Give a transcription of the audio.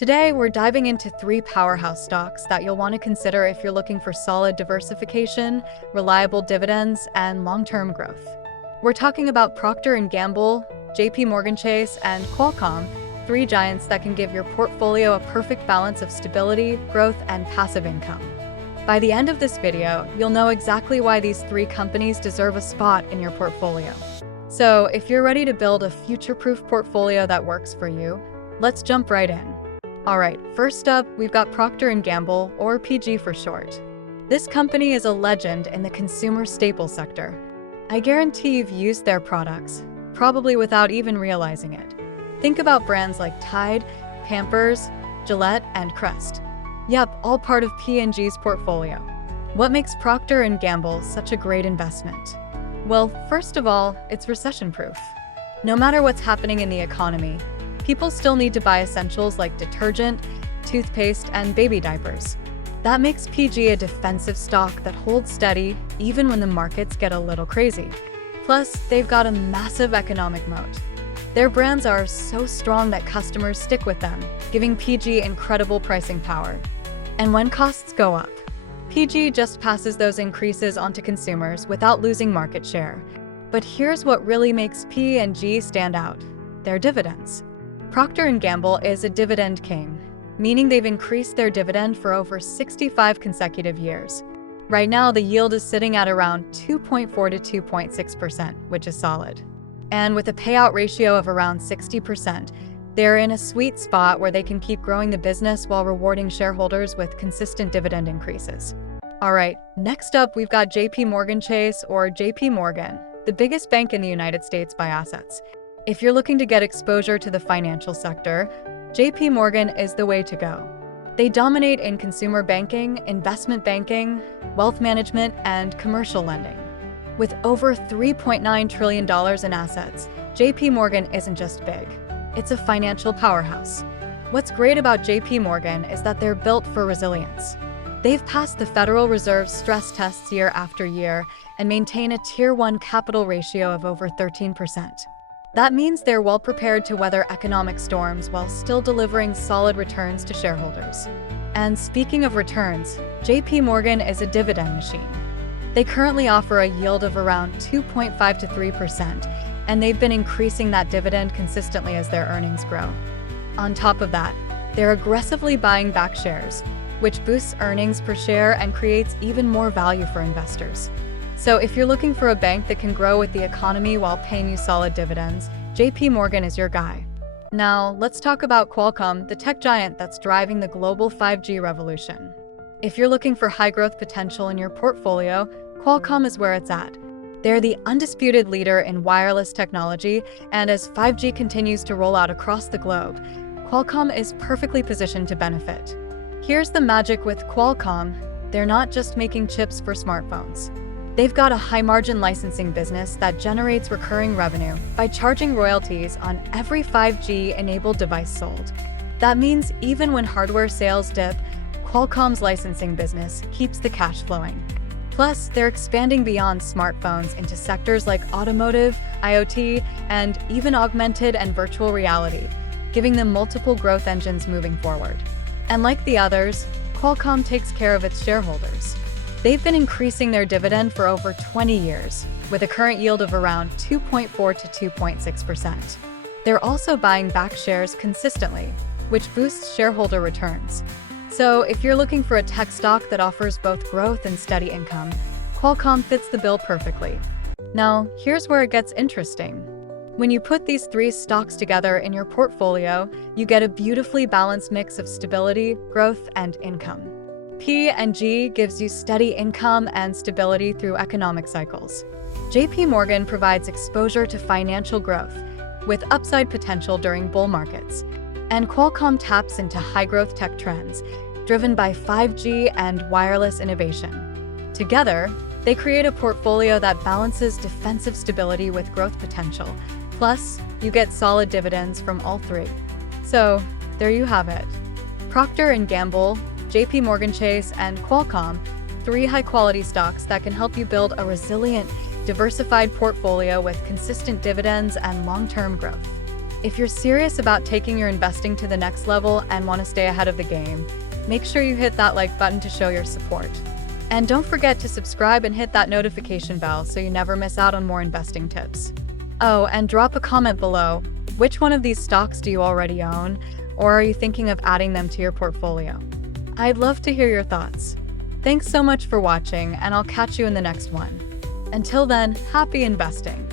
Today, we're diving into three powerhouse stocks that you'll want to consider if you're looking for solid diversification, reliable dividends, and long-term growth. We're talking about Procter & Gamble, JP Morgan Chase, and Qualcomm, three giants that can give your portfolio a perfect balance of stability, growth, and passive income. By the end of this video, you'll know exactly why these three companies deserve a spot in your portfolio. So, if you're ready to build a future-proof portfolio that works for you, let's jump right in. Alright, first up, we've got Procter & Gamble, or PG for short. This company is a legend in the consumer staple sector. I guarantee you've used their products, probably without even realizing it. Think about brands like Tide, Pampers, Gillette, and Crest. Yep, all part of P&G's portfolio. What makes Procter & Gamble such a great investment? Well, first of all, it's recession-proof. No matter what's happening in the economy, people still need to buy essentials like detergent, toothpaste, and baby diapers. That makes PG a defensive stock that holds steady even when the markets get a little crazy. Plus, they've got a massive economic moat. Their brands are so strong that customers stick with them, giving PG incredible pricing power. And when costs go up, PG just passes those increases onto consumers without losing market share. But here's what really makes P&G stand out: their dividends. Procter & Gamble is a dividend king, meaning they've increased their dividend for over 65 consecutive years. Right now, the yield is sitting at around 2.4 to 2.6%, which is solid. And with a payout ratio of around 60%, they're in a sweet spot where they can keep growing the business while rewarding shareholders with consistent dividend increases. Alright, next up we've got JP Morgan Chase, or JP Morgan, the biggest bank in the United States by assets. If you're looking to get exposure to the financial sector, JP Morgan is the way to go. They dominate in consumer banking, investment banking, wealth management, and commercial lending. With over $3.9 trillion in assets, JP Morgan isn't just big, it's a financial powerhouse. What's great about JP Morgan is that they're built for resilience. They've passed the Federal Reserve's stress tests year after year and maintain a Tier 1 capital ratio of over 13%. That means they're well prepared to weather economic storms while still delivering solid returns to shareholders. And speaking of returns, JP Morgan is a dividend machine. They currently offer a yield of around 2.5 to 3%, and they've been increasing that dividend consistently as their earnings grow. On top of that, they're aggressively buying back shares, which boosts earnings per share and creates even more value for investors. So if you're looking for a bank that can grow with the economy while paying you solid dividends, JP Morgan is your guy. Now, let's talk about Qualcomm, the tech giant that's driving the global 5G revolution. If you're looking for high growth potential in your portfolio, Qualcomm is where it's at. They're the undisputed leader in wireless technology, and as 5G continues to roll out across the globe, Qualcomm is perfectly positioned to benefit. Here's the magic with Qualcomm: they're not just making chips for smartphones. They've got a high-margin licensing business that generates recurring revenue by charging royalties on every 5G-enabled device sold. That means even when hardware sales dip, Qualcomm's licensing business keeps the cash flowing. Plus, they're expanding beyond smartphones into sectors like automotive, IoT, and even augmented and virtual reality, giving them multiple growth engines moving forward. And like the others, Qualcomm takes care of its shareholders. They've been increasing their dividend for over 20 years, with a current yield of around 2.4 to 2.6%. They're also buying back shares consistently, which boosts shareholder returns. So if you're looking for a tech stock that offers both growth and steady income, Qualcomm fits the bill perfectly. Now, here's where it gets interesting. When you put these three stocks together in your portfolio, you get a beautifully balanced mix of stability, growth, and income. P&G gives you steady income and stability through economic cycles. JP Morgan provides exposure to financial growth, with upside potential during bull markets. And Qualcomm taps into high-growth tech trends, driven by 5G and wireless innovation. Together, they create a portfolio that balances defensive stability with growth potential. Plus, you get solid dividends from all three. So, there you have it. Procter & Gamble, JP Morgan Chase, and Qualcomm, three high-quality stocks that can help you build a resilient, diversified portfolio with consistent dividends and long-term growth. If you're serious about taking your investing to the next level and want to stay ahead of the game, make sure you hit that like button to show your support. And don't forget to subscribe and hit that notification bell so you never miss out on more investing tips. Oh, and drop a comment below. Which one of these stocks do you already own, or are you thinking of adding them to your portfolio? I'd love to hear your thoughts. Thanks so much for watching, and I'll catch you in the next one. Until then, happy investing!